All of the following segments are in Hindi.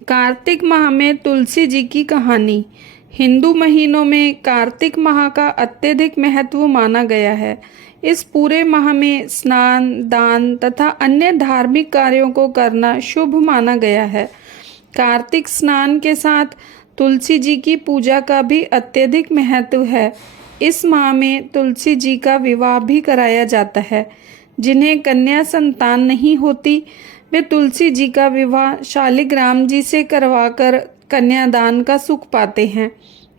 कार्तिक माह में तुलसी जी की कहानी। हिंदू महीनों में कार्तिक माह का अत्यधिक महत्व माना गया है। इस पूरे माह में स्नान, दान तथा अन्य धार्मिक कार्यों को करना शुभ माना गया है। कार्तिक स्नान के साथ तुलसी जी की पूजा का भी अत्यधिक महत्व है। इस माह में तुलसी जी का विवाह भी कराया जाता है। जिन्हें कन्या संतान नहीं होती, वे तुलसी जी का विवाह शालिग्राम जी से करवाकर कन्यादान का सुख पाते हैं।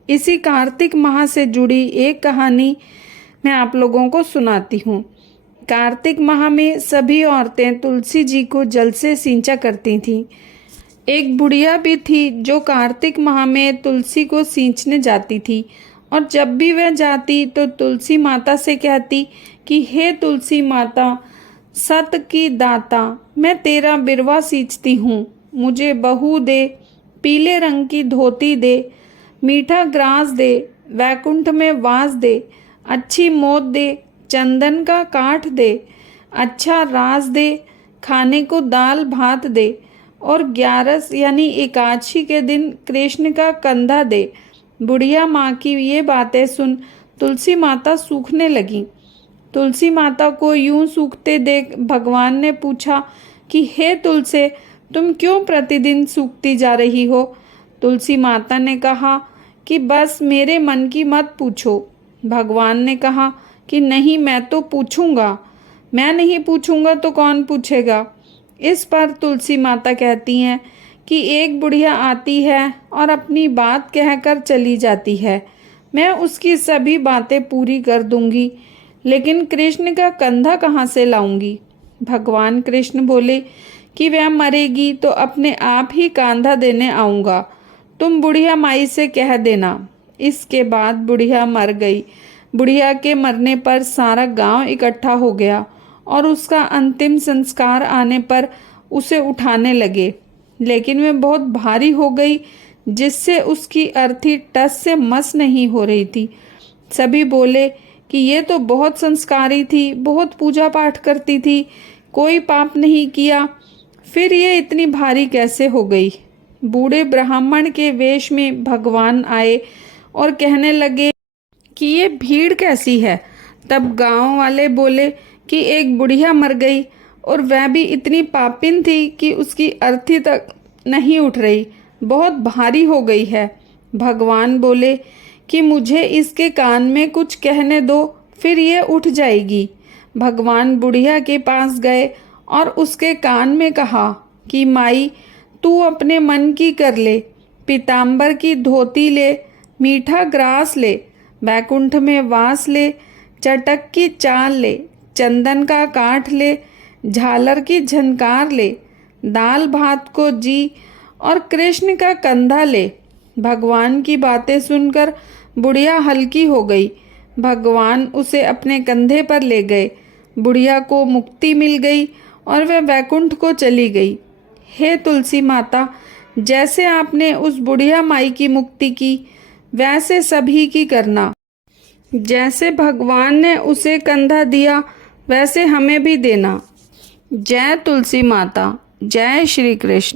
इसी कार्तिक माह से जुड़ी एक कहानी मैं आप लोगों को सुनाती हूँ। कार्तिक माह में सभी औरतें तुलसी जी को जल से सींचा करती थीं। एक बुढ़िया भी थी जो कार्तिक माह में तुलसी को सींचने जाती थी, और जब भी वह जाती तो तुलसी माता से कहती कि हे तुलसी माता, सत की दाता, मैं तेरा बिरवा सींचती हूँ, मुझे बहू दे, पीले रंग की धोती दे, मीठा ग्रास दे, वैकुंठ में वास दे, अच्छी मौत दे, चंदन का काठ दे, अच्छा रास दे, खाने को दाल भात दे, और 11 यानी एकादशी के दिन कृष्ण का कंधा दे। बुढ़िया माँ की ये बातें सुन तुलसी माता सूखने लगी। तुलसी माता को यूं सूखते देख भगवान ने पूछा कि हे तुलसी, तुम क्यों प्रतिदिन सूखती जा रही हो? तुलसी माता ने कहा कि बस मेरे मन की मत पूछो। भगवान ने कहा कि नहीं, मैं तो पूछूंगा। मैं नहीं पूछूंगा तो कौन पूछेगा? इस पर तुलसी माता कहती हैं कि एक बुढ़िया आती है और अपनी बात कहकर चली जाती है। मैं उसकी सभी बातें पूरी कर दूंगी, लेकिन कृष्ण का कंधा कहाँ से लाऊंगी? भगवान कृष्ण बोले कि वह मरेगी तो अपने आप ही कांधा देने आऊँगा, तुम बुढ़िया माई से कह देना। इसके बाद बुढ़िया मर गई। बुढ़िया के मरने पर सारा गांव इकट्ठा हो गया और उसका अंतिम संस्कार आने पर उसे उठाने लगे, लेकिन वह बहुत भारी हो गई, जिससे उसकी अर्थी टस से मस नहीं हो रही थी। सभी बोले कि ये तो बहुत संस्कारी थी, बहुत पूजा पाठ करती थी, कोई पाप नहीं किया, फिर ये इतनी भारी कैसे हो गई? बूढ़े ब्राह्मण के वेश में भगवान आए और कहने लगे कि ये भीड़ कैसी है? तब गांव वाले बोले कि एक बुढ़िया मर गई, और वह भी इतनी पापिन थी कि उसकी अर्थी तक नहीं उठ रही, बहुत भारी हो गई है। भगवान बोले कि मुझे इसके कान में कुछ कहने दो, फिर ये उठ जाएगी। भगवान बुढ़िया के पास गए और उसके कान में कहा कि माई, तू अपने मन की कर ले, पीताम्बर की धोती ले, मीठा ग्रास ले, वैकुंठ में वास ले, चटक की चाल ले, चंदन का काठ ले, झालर की झनकार ले, दाल भात को जी, और कृष्ण का कंधा ले। भगवान की बातें सुनकर बुढ़िया हल्की हो गई। भगवान उसे अपने कंधे पर ले गए। बुढ़िया को मुक्ति मिल गई और वह वैकुंठ को चली गई। हे तुलसी माता, जैसे आपने उस बुढ़िया माई की मुक्ति की, वैसे सभी की करना। जैसे भगवान ने उसे कंधा दिया, वैसे हमें भी देना। जय तुलसी माता, जय श्री कृष्ण।